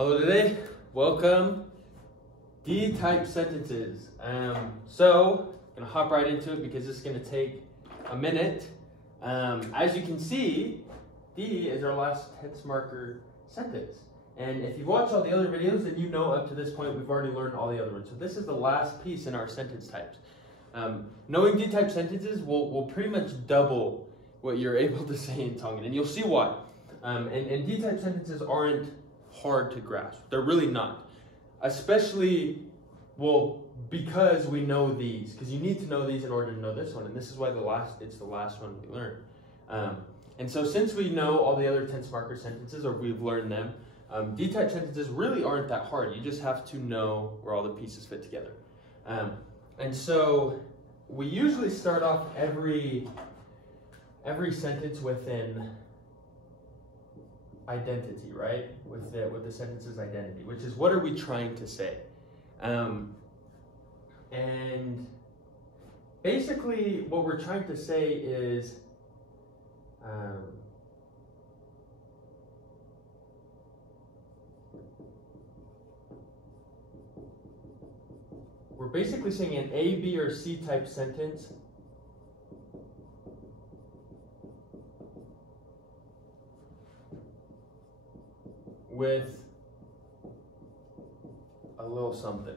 Hello today, welcome. D-type sentences. So I'm gonna hop right into it because it's gonna take a minute. As you can see, D is our last tense marker sentence. And if you've watched all the other videos, then you know up to this point we've already learned all the other ones. So this is the last piece in our sentence types. Knowing D-type sentences will pretty much double what you're able to say in Tongan, and you'll see why. And D-type sentences aren't hard to grasp. They're really not. Especially, well, because we know these. Because you need to know these in order to know this one. And this is why it's the last one we learn. And so since we know all the other tense marker sentences, or we've learned them, D-type sentences really aren't that hard. You just have to know where all the pieces fit together. And so we usually start off every sentence with an identity, right? With the sentence's identity, which is what are we trying to say? And basically what we're trying to say is we're basically saying an A, B, or C type sentence with a little something.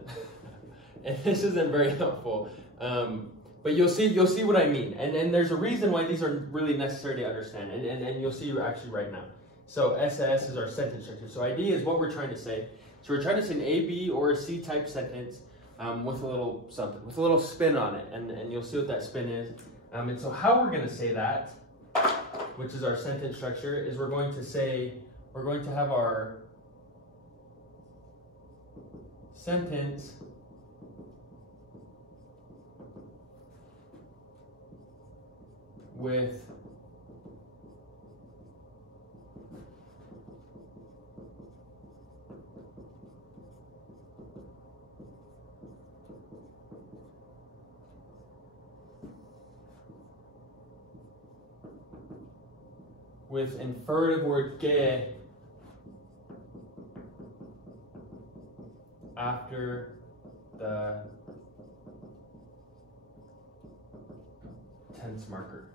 And this isn't very helpful, but you'll see what I mean. And there's a reason why these are really necessary to understand, and you'll see actually right now. So SS is our sentence structure. So ID is what we're trying to say. So we're trying to say an A, B, or a C type sentence with a little something, with a little spin on it, and you'll see what that spin is. And so how we're going to say that, which is our sentence structure, is we're going to have our sentence with infinitive word que after the tense marker.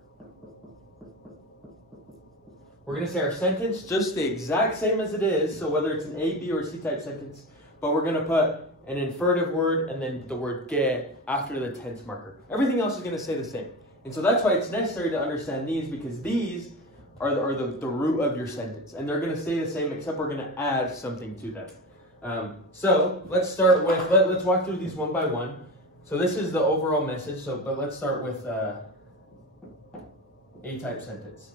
We're going to say our sentence just the exact same as it is, so whether it's an A, B, or C type sentence, but we're going to put an infinitive word and then the word que after the tense marker. Everything else is going to stay the same. And so that's why it's necessary to understand these, because these are the root of your sentence. And they're going to stay the same, except we're going to add something to them. So let's start with, let's walk through these one by one. So this is the overall message, but let's start with A-type sentence.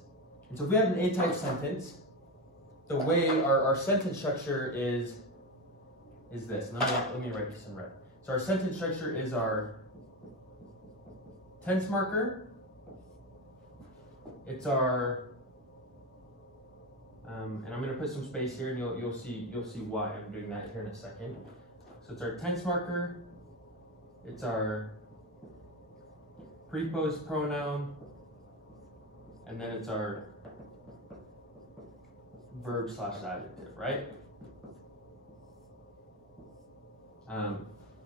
And so if we have an A-type sentence, the way our sentence structure is this. And let me write this in red. So our sentence structure is our tense marker. It's our and I'm going to put some space here, and you'll see why I'm doing that here in a second. So it's our tense marker. It's our preposed pronoun, and then it's our verb / adjective, right?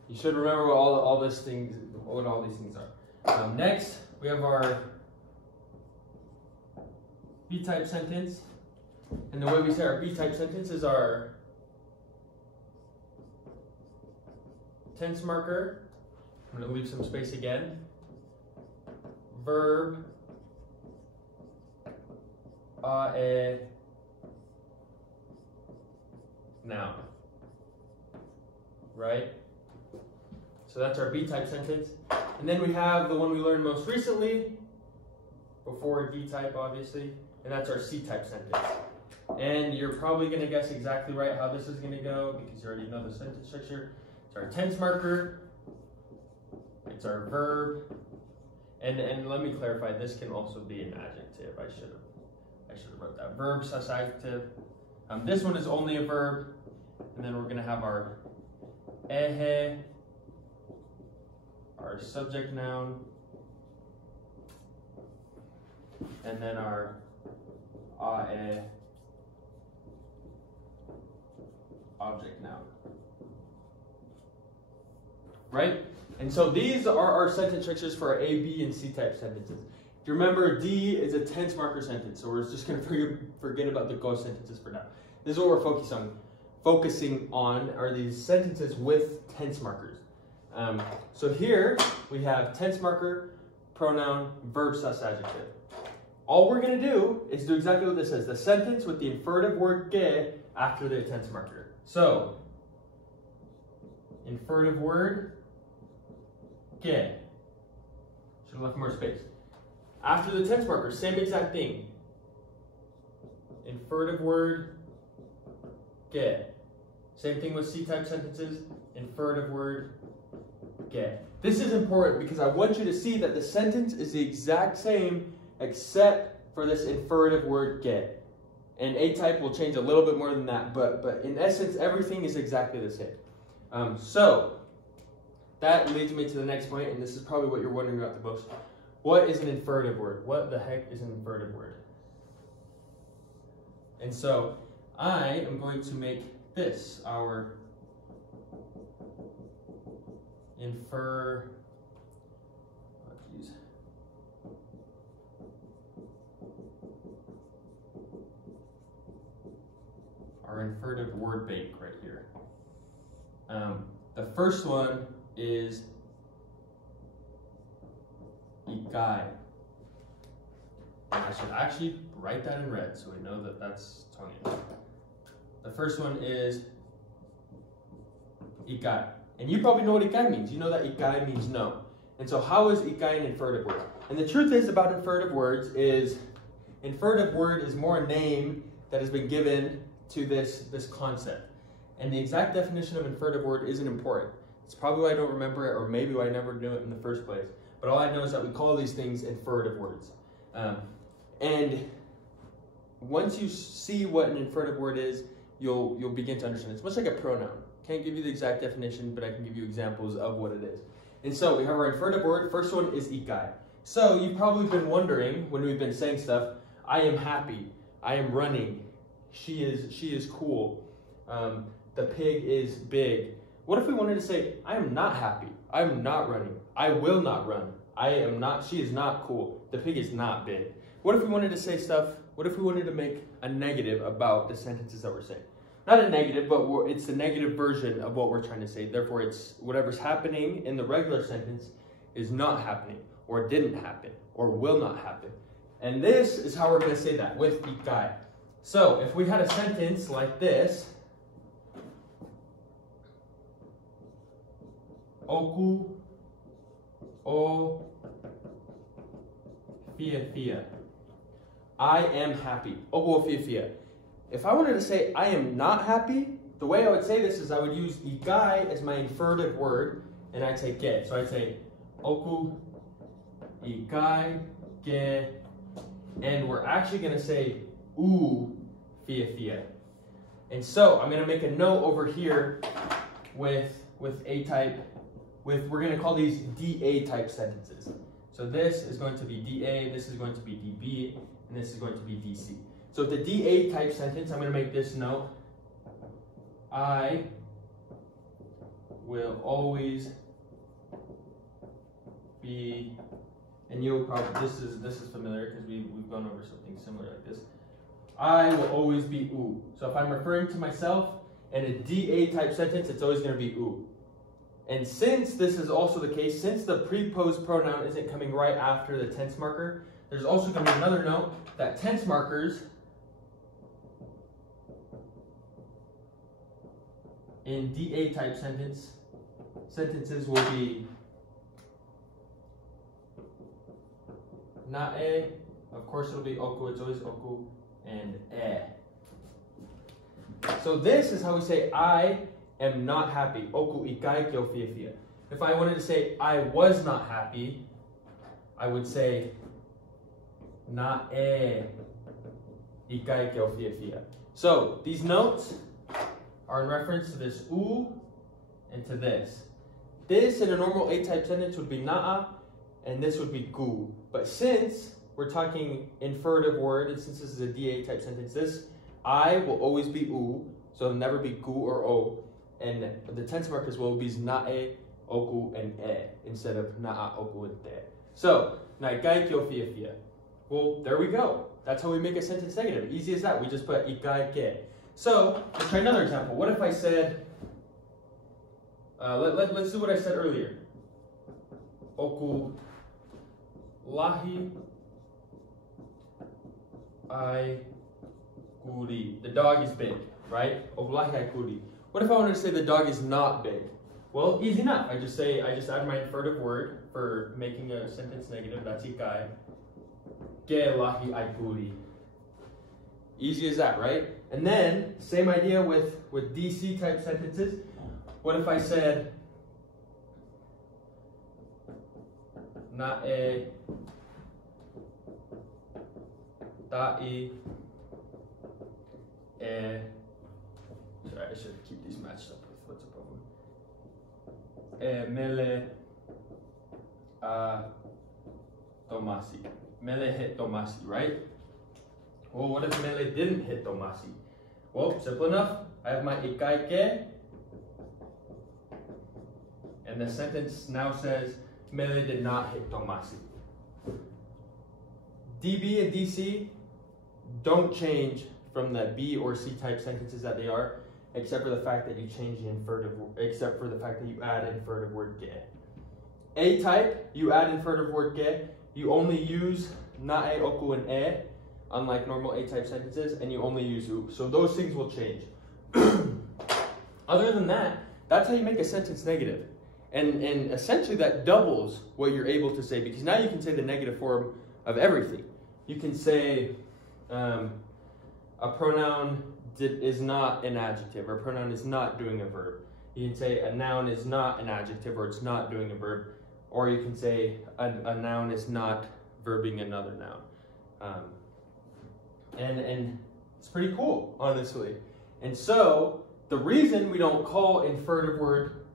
You should remember what all these things are. Next, we have our B-type sentence. And the way we say our B-type sentence is our tense marker. I'm going to leave some space again. Verb, noun. Right? So that's our B-type sentence. And then we have the one we learned most recently, before D-type obviously, and that's our C-type sentence. And you're probably going to guess exactly right how this is going to go because you already know the sentence structure. It's our tense marker, it's our verb, and let me clarify, this can also be an adjective. I should have wrote that. Verb / adjective. This one is only a verb, and then we're going to have our ehe, our subject noun, and then our object noun. Right? And so these are our sentence structures for our A, B, and C type sentences. If you remember, D is a tense marker sentence, so we're just going to forget about the go sentences for now. This is what we're focusing on are these sentences with tense markers. So here we have tense marker, pronoun, verb / adjective. All we're going to do is do exactly what this says. The sentence with the infinitive word que after the tense marker. So, infinitive word que. Should have left more space. After the tense marker, same exact thing. Infinitive word que. Same thing with C-type sentences. Infinitive word que. This is important because I want you to see that the sentence is the exact same except for this infinitive word que. And A-type will change a little bit more than that, but in essence, everything is exactly the same. So, that leads me to the next point, and this is probably what you're wondering about the most. What is an infinitive word? What the heck is an infinitive word? And so, I am going to make this our our infinitive word bank right here. The first one is ikai. I should actually write that in red so we know that that's Tongan. The first one is ikai. And you probably know what ikai means. You know that ikai means no. And so how is ikai an infinitive word? And the truth is about infinitive words is infinitive word is more a name that has been given to this concept. And the exact definition of infinitive word isn't important. It's probably why I don't remember it, or maybe why I never knew it in the first place. But all I know is that we call these things infinitive words. And once you see what an infinitive word is, you'll begin to understand. It's much like a pronoun. Can't give you the exact definition, but I can give you examples of what it is. And so we have our infinitive word. First one is ikai. So you've probably been wondering when we've been saying stuff, I am happy, I am running, she is cool, the pig is big. What if we wanted to say, I am not happy, I am not running, I will not run, she is not cool, the pig is not big. What if we wanted to say stuff, what if we wanted to make a negative about the sentences that we're saying? Not a negative, but it's the negative version of what we're trying to say. Therefore, it's whatever's happening in the regular sentence is not happening, or didn't happen, or will not happen. And this is how we're going to say that, with ikai. So, if we had a sentence like this, Oku o fia fia. I am happy. Oku o fia fia. If I wanted to say I am not happy, the way I would say this is I would use ikai as my infinitive word, and I'd say ge. So I'd say oku ikai ge, and we're actually going to say u fia fia. And so I'm going to make a note over here with A type. We're going to call these DA type sentences. So this is going to be DA, this is going to be DB, and this is going to be DC. So the DA type sentence, I'm going to make this note. I will always be, and you'll probably, this is familiar because we've gone over something similar like this. I will always be u. So if I'm referring to myself in a DA type sentence, it's always going to be u. And since this is also the case, since the preposed pronoun isn't coming right after the tense marker, there's also going to be another note that tense markers in DA type sentences will be na e, of course it'll be oku, it's always oku, and e. So this is how we say I am not happy. Oku ikai kyo fia fia. If I wanted to say I was not happy, I would say na e ikai kyo fia fia. So these notes are in reference to this u and to this. This in a normal A-type sentence would be na'a, and this would be gu. But since we're talking infinitive word, and since this is a DA type sentence, this I will always be u. So it'll never be gu or o. And the tense markers will be na'e, oku, and e instead of na'a, oku, and te. So, naikai kyo fia fia. Well, there we go. That's how we make a sentence negative. Easy as that. We just put ikai ke. So, let's try another example. What if I said, let's do what I said earlier. Oku lahi ai kuri. The dog is big, right? Oku lahi ai kuri. What if I wanted to say the dog is not big? Well, easy enough. I just add my infinitive word for making a sentence negative. That's ikai. Ke lahi ai kuri. Easy as that, right? And then, same idea with DC type sentences. What if I said, na'e ta'i e. Sorry, I should keep these matched up with what's above them. Mele tomasi. Mele hit tomasi, right? Well, what if mele didn't hit tomasi? Well, simple enough. I have my ikai ke. And the sentence now says, mele did not hit tomasi. DB and DC don't change from the B or C type sentences that they are, except for the fact that you change the infinitive, except for the fact that you add infinitive word ge. A type, you add infinitive word ge. You only use na'e, oku, and e, unlike normal A type sentences, and you only use u. So those things will change. Other than that, that's how you make a sentence negative. And essentially that doubles what you're able to say, because now you can say the negative form of everything. You can say a pronoun is not an adjective, or a pronoun is not doing a verb. You can say a noun is not an adjective, or it's not doing a verb. Or you can say a noun is not verbing another noun. And it's pretty cool, honestly. And so the reason we don't call infinitive word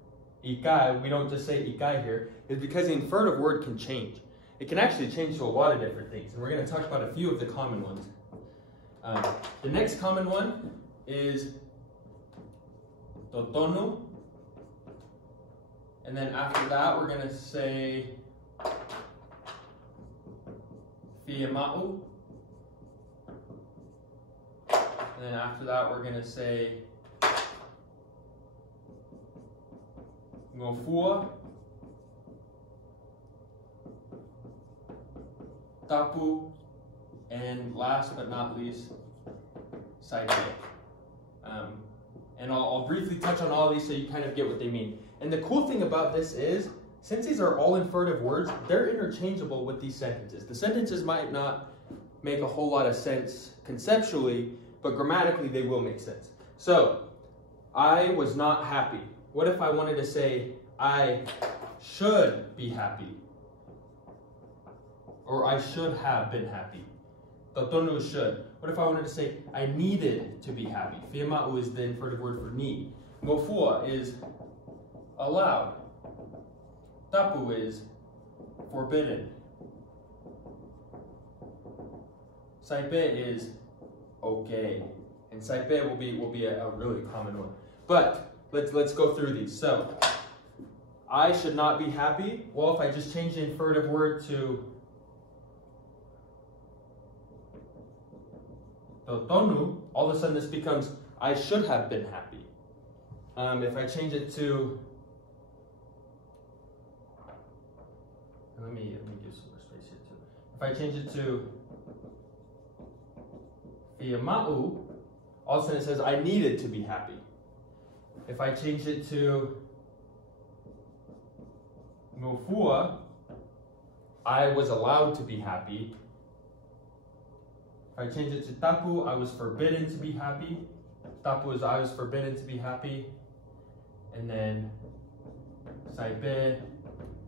ikai, we don't just say ikai here, is because the infinitive word can change. It can actually change to a lot of different things, and we're going to talk about a few of the common ones. The next common one is totonu, and then after that we're going to say fiama'u, and then after that we're going to say ngofua, tapu, and last but not least, saipe. And I'll briefly touch on all of these so you kind of get what they mean. And the cool thing about this is, since these are all infinitive words, they're interchangeable with these sentences. The sentences might not make a whole lot of sense conceptually, but grammatically they will make sense. So, I was not happy. What if I wanted to say, I should be happy? Or I should have been happy. Totonu is should. What if I wanted to say, I needed to be happy? Fiama'u is the infinitive word for need. Ngofua is allowed. Tapu is forbidden. Saipe is okay. And saipe will be a really common one. But let's go through these. So, I should not be happy. Well, if I just change the infinitive word to totonu, all of a sudden this becomes I should have been happy. If I change it to, let me give some more space here too. If I change it to fiama'u, all of a sudden it says I needed to be happy. If I change it to ngofua, I was allowed to be happy. If I change it to tapu, I was forbidden to be happy. Tapu is I was forbidden to be happy. And then saipe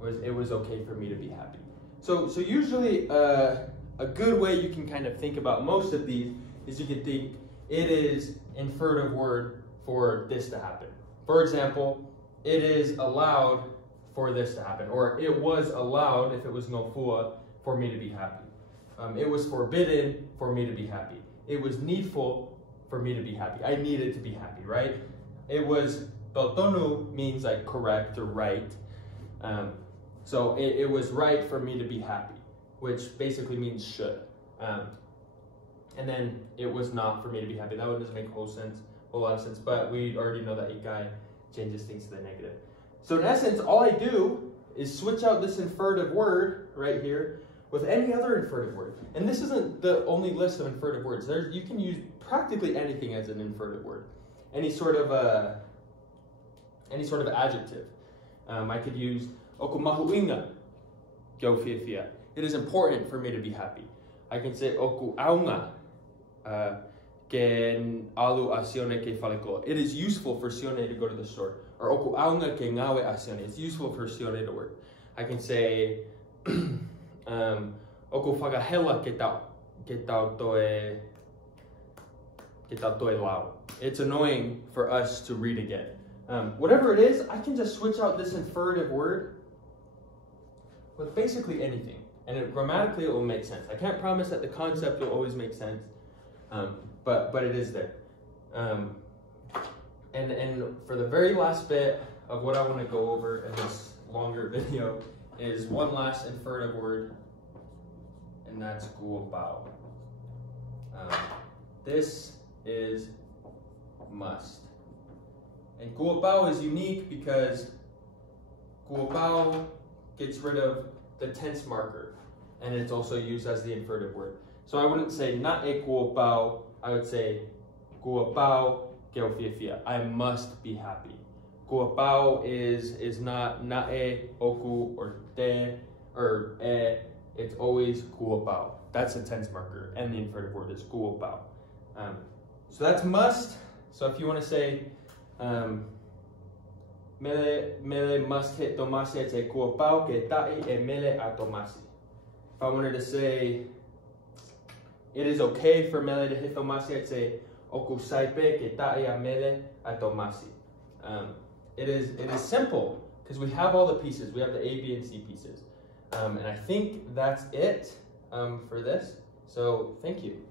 was it was okay for me to be happy. So usually a good way you can kind of think about most of these is you can think it is infinitive word for this to happen. For example, it is allowed for this to happen, or it was allowed, if it was ngofua, for me to be happy. It was forbidden for me to be happy. It was needful for me to be happy. I needed to be happy, right? It was, totonu means like correct or right. So it was right for me to be happy, which basically means should. And then it was not for me to be happy. That one doesn't make a whole lot of sense, but we already know that ikai changes things to the negative. So in essence, all I do is switch out this infinitive word right here with any other infinitive word. And this isn't the only list of infinitive words. You can use practically anything as an infinitive word. Any sort of adjective. I could use oku mahuinga geofiafia. It is important for me to be happy. I can say oku aunga ke alu a Sione ke faleko. It is useful for Sione to go to the store. Or oku aunga ke ngawe a Sione. It's useful for Sione to work. I can say oku whakahela ke tau toe lau. It's annoying for us to read again. Whatever it is, I can just switch out this infinitive word with basically anything. And grammatically, it will make sense. I can't promise that the concept will always make sense, but it is there. And for the very last bit of what I want to go over in this longer video is one last infinitive word, and that's guopao. This is must. And guopao is unique because guopao gets rid of the tense marker, and it's also used as the infinitive word. So I wouldn't say na e guopao, I would say guopao geofiafia. I must be happy. Guopao is not na e, oku, or te, or e. It's always guopao. That's the tense marker, and the infinitive word is guopao. So that's must. So if you want to say mele must hit tomasi, I'd say guopao ke ta'i e mele a tomasi. If I wanted to say it is okay for mele to hit tomasi, I'd say oku saipe ke ta'i a mele a tomasi. It is simple because we have all the pieces. We have the A, B, and C pieces. And I think that's it for this. So thank you.